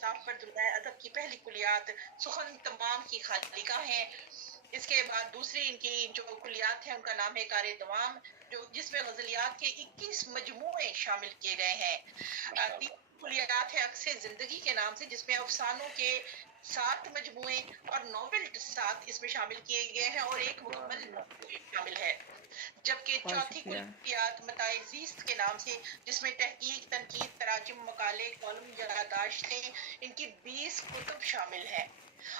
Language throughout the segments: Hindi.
इंसाफ पर दुनिया अदब की पहली कुलियात सुखन तमाम की खालिका हैं। इसके बाद दूसरी इनकी जो कुलियात है उनका नाम है कार दवाम, जो जिसमें गजलियात के 21 मजमुए शामिल किए गए हैं। तीन कुलियात है अक्से जिंदगी के नाम से, जिसमें अफसानों के 7 मजमुए और नॉवेल 7 इसमें शामिल किए गए हैं और एक मुकम्मल नॉवेल शामिल है। जबकि बहुत चौथी शुक्रिया। कुलियात मताए ज़ीस्त के नाम से, जिसमें तहकीक, तनकीद, तराजिम, मकाले, कॉलम, यादाश्तें, इनकी 20 कुतुब शामिल हैं।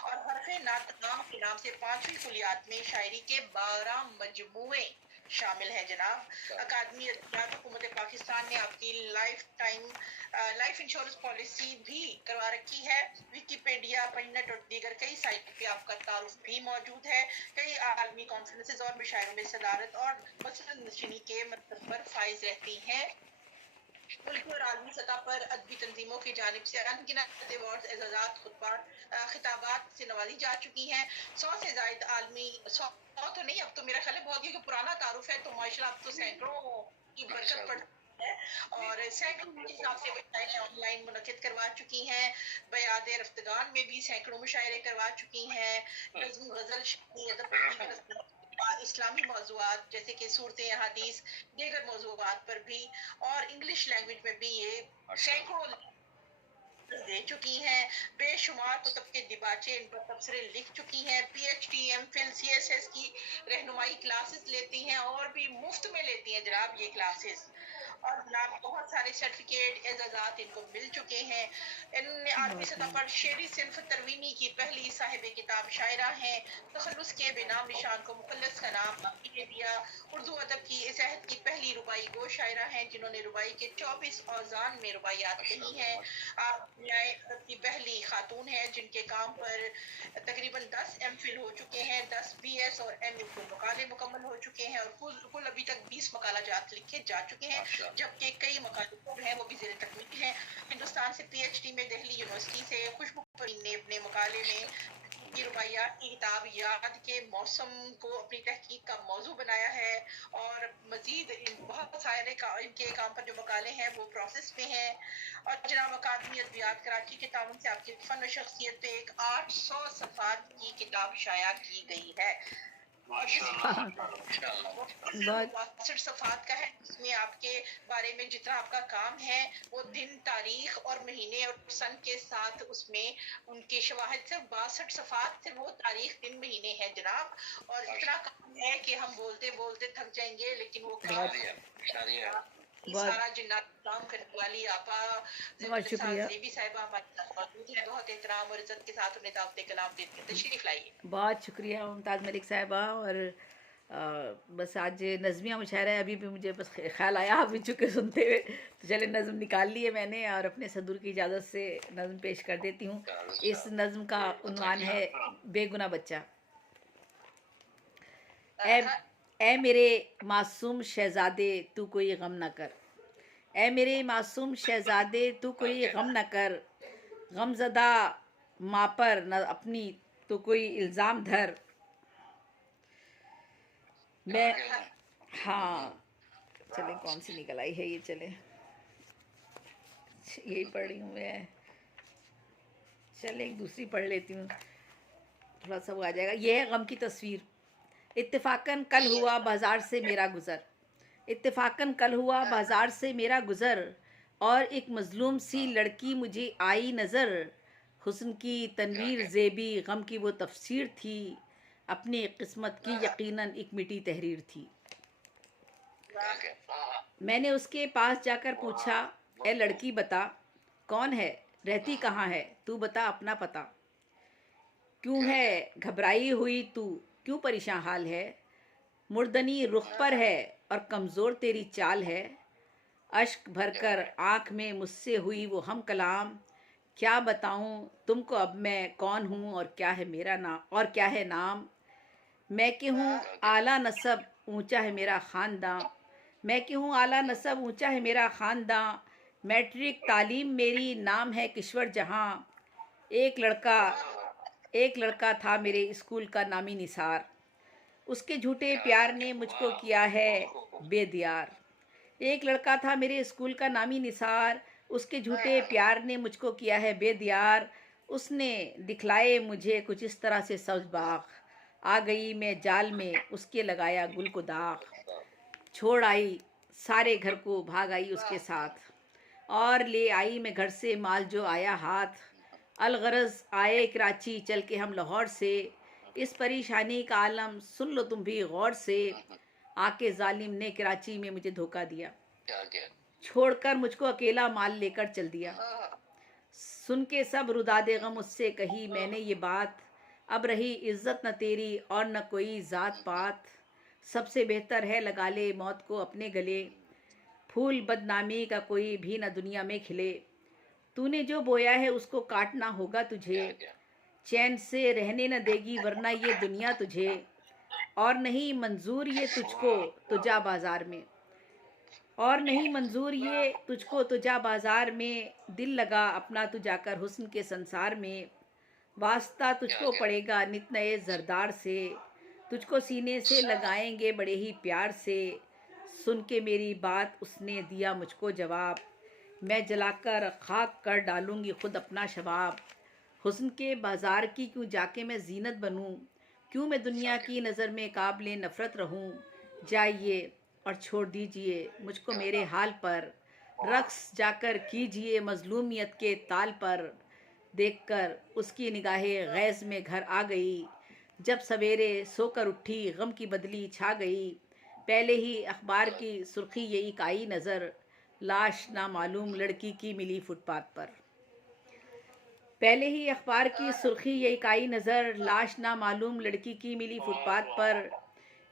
और हरफे नातकाम के नाम से पांचवी कुलियात में शायरी के 12 मजमुए शामिल हैं जनाब। अकादमी हुकूमत पाकिस्तान ने आपकी लाइफ इंश्योरेंस पॉलिसी भी करवा रखी है। विकिपीडिया, पन्नट और दीगर कई साइट पे आपका तारुफ भी मौजूद है। कई आलमी कॉन्फ्रेंसेज और मुशायरों में सदारत और मसलन नशीनी के मतलब पर फाइज रहती हैं। मुल्की और आलमी सतह पर अदबी तंजीमों की जानिब से अनगिनत अवार्ड, एजाजात, खिताबात से नवाजी जा चुकी हैं। 100 से ज्यादा आलमी, 100 तो नहीं, अब तो मेरा ख्याल है बहुत ही पुराना तारुफ है, तो माशाल्लाह अब तो सैकड़ों की बरकत पड़ है। और सैकड़ों के हिसाब से मुशायरे ऑनलाइन मुनक्किद करवा चुकी हैं। बयाद रफ्तगान में भी सैकड़ों मुशायरे करवा चुकी हैं। नज्म, गजल, शायरी, अदब, इस्लामी मौज़ूआत जैसे कि सूरत हदीस, दीगर मौज़ूआत पर भी और इंग्लिश लैंग्वेज में भी ये सैकड़ों दे चुकी हैं। बेशुमार कुतुब के दिबाचे इन पर तबसरे लिख चुकी हैं। पीएचडी, एमफिल, सीएसएस की रहनुमाई क्लासेस लेती हैं और भी मुफ्त में लेती हैं जनाब ये क्लासेस। और जनाब बहुत सारे सर्टिफिकेट, एजाजात इनको मिल चुके हैं। इन आलमी बहुत सतह बढ़िया। पर शेरी सिन्फ तरवीनी की पहली साहिब किताब शायरा हैं। तखल्लुस के बेनाम निशान को मुखल्लस का नाम बाकी ने दिया। उर्दू अदब की इस अहद की पहली रुबाई गो शायरा हैं, जिन्होंने रुबाई के 24 औजान में रुबाइयात कही हैं। आप दुनियाए अदब की पहली खातून हैं जिनके काम पर तकरीबन 10 एमफिल हो चुके हैं, 10 बीएस और एमफिल मकाले मुकम्मल हो चुके हैं और कुल अभी तक 20 मकालाजात लिखे जा चुके हैं, जबकि कई मकाले हैं वो भी ज़ेर तकमील हैं। हिंदुस्तान से पीएचडी में दिल्ली यूनिवर्सिटी से खुशबू परवीन ने अपने मकाले में की रुबाइयात की किताब याद के मौसम को अपनी तहकीक का मौजू बनाया है। और मजीद बहुत सारे इनके काम पर जो मकाले हैं वो प्रोसेस में हैं। और जनाब अकादमी अदबियात कराची के ताउन से आपकी फन शख्सियत पे एक 800 सफ़ात की किताब शाया की गई है। और बहुत 62 सफ़ात का है, इसमें आपके बारे में जितना आपका काम है वो दिन, तारीख और महीने और सन के साथ उसमें उनके शवाहिद से 62 सफ़ात से वो तारीख, दिन, महीने हैं जनाब। और इतना काम है कि हम बोलते बोलते थक जाएंगे, लेकिन वो काम बहुत सारा जिन्नात काम करने वाली आपा बहुत शुक्रिया। जेबी साहिबा हमारे साथ मौजूद है। बहुत एहतराम और इज्जत के साथ उन्हें दावत कलाम देते हैं। तशरीफ लाइए। बहुत शुक्रिया मुमताज़ मलिक साहिबा। और बस आज नज़मिया मुशायरा है, अभी भी मुझे बस ख्याल आया अभी चुके सुनते हुए, तो चले नज़म निकाल लिए मैंने और अपने सदूर की इजाज़त से नज़म पेश कर देती हूँ। इस नज़म का उन्वान है बेगुना बच्चा। ए ए मेरे मासूम शहज़ादे तू कोई गम न कर, ए मेरे मासूम शहज़ादे तू कोई गम न कर, गमज़दा माँ पर न अपनी तो कोई इल्ज़ाम धर। मैं हाँ, चले कौन सी निकल आई है ये, चले यही पढ़ रही हूँ मैं। चले एक दूसरी पढ़ लेती हूँ, थोड़ा सा वो आ जाएगा। ये है गम की तस्वीर। इत्तेफाकन कल हुआ बाजार से मेरा गुज़र, इत्तेफाकन कल हुआ बाजार से मेरा गुज़र, और एक मज़लूम सी लड़की मुझे आई नज़र। हुस्न की तनवीर ज़ेबी गम की वो तफसीर थी, अपनी किस्मत की यकीनन एक मिटी तहरीर थी। मैंने उसके पास जाकर पूछा, ए लड़की बता कौन है, रहती कहाँ है, तू बता अपना पता। क्यों है घबराई हुई तू, क्यों परेशान हाल है, मुर्दनी रुख पर है और कमज़ोर तेरी चाल है। अश्क भरकर आँख में मुझसे हुई वो हम कलाम, क्या बताऊँ तुमको अब मैं कौन हूँ और क्या है मेरा नाम, और क्या है नाम। मैं कि हूँ आला नसब ऊंचा है मेरा ख़ानदान, मैं कि हूँ आला नसब ऊंचा है मेरा ख़ानदान। मैट्रिक तालीम मेरी, नाम है किश्वर जहाँ। एक लड़का था मेरे स्कूल का नामी निसार, उसके झूठे प्यार ने मुझको किया है बेदियार। एक लड़का था मेरे स्कूल का नामी निसार, उसके झूठे प्यार ने मुझको किया है बेदियार। उसने दिखलाए मुझे कुछ इस तरह से सब्ज बाग, आ गई मैं जाल में उसके लगाया गुल को दाग। छोड़ आई सारे घर को, भाग आई उसके साथ, और ले आई मैं घर से माल जो आया हाथ। अलगरज आए कराची चल के हम लाहौर से, इस परेशानी का आलम सुन लो तुम भी गौर से। आके जालिम ने कराची में मुझे धोखा दिया, छोड़कर मुझको अकेला माल लेकर चल दिया। सुन के सब रुदादे गम उससे कही मैंने ये बात, अब रही इज्जत न तेरी और न कोई जात पात। सबसे बेहतर है लगा ले मौत को अपने गले, फूल बदनामी का कोई भी न दुनिया में खिले। तूने जो बोया है उसको काटना होगा तुझे, चैन से रहने न देगी वरना ये दुनिया तुझे। और नहीं मंजूर ये तुझको तो जा बाजार में, और नहीं मंजूर ये तुझको तो जा बाजार में। दिल लगा अपना तू जाकर हुस्न के संसार में, वास्ता तुझको पड़ेगा नित नए जरदार से। तुझको सीने से लगाएंगे बड़े ही प्यार से। सुन के मेरी बात उसने दिया मुझको जवाब, मैं जलाकर खाक कर डालूंगी खुद अपना शबाब। हुस्न के बाजार की क्यों जाके मैं जीनत बनूं, क्यों मैं दुनिया की नज़र में काबिले नफ़रत रहूं। जाइए और छोड़ दीजिए मुझको मेरे हाल पर, रक्स जाकर कीजिए मजलूमियत के ताल पर। देखकर उसकी निगाहें गैज़ में घर आ गई, जब सवेरे सोकर उठी गम की बदली छा गई। पहले ही अखबार की सुर्खी ये एक आई नज़र, लाश नामालूम लड़की की मिली फुटपाथ पर। पहले ही अखबार की सुर्खी ये एक आई नज़र, लाश नामालूम लड़की की मिली फुटपाथ पर।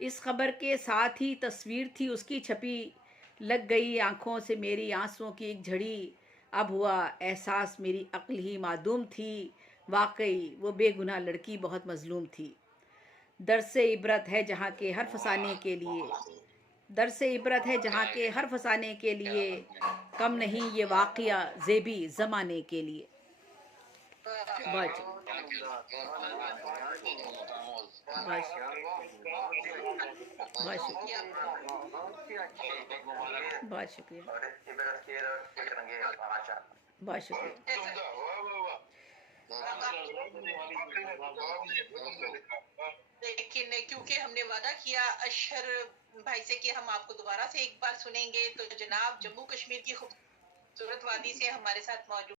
इस खबर के साथ ही तस्वीर थी उसकी छपी, लग गई आंखों से मेरी आंसुओं की एक झड़ी। अब हुआ एहसास मेरी अक्ल ही मादूम थी, वाकई वो बेगुनाह लड़की बहुत मजलूम थी। दर से इबरत है जहाँ के हर फसाने के लिए, दर से इबरत है जहाँ के हर फसाने के लिए। कम नहीं ये वाक़या ज़ेबी ज़माने के लिए। बहुत बहुत बहुत शुक्रिया, बहुत शुक्रिया, बहुत शुक्रिया। लेकिन क्योंकि हमने वादा किया अशहर भाई से कि हम आपको दोबारा से एक बार सुनेंगे, तो जनाब जम्मू कश्मीर की खूबसूरत वादी से हमारे साथ मौजूद